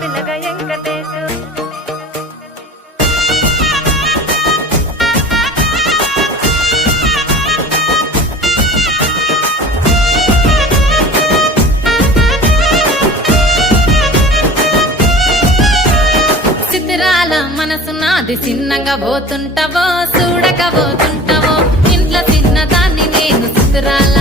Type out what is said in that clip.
పిల్లగ వెంకటేశు చిత్రాల మనసు నాది చిన్నగా పోతుంటావో చూడక పోతుంటావో ఇంట్లో చిన్నదాన్ని నేను చిత్రాల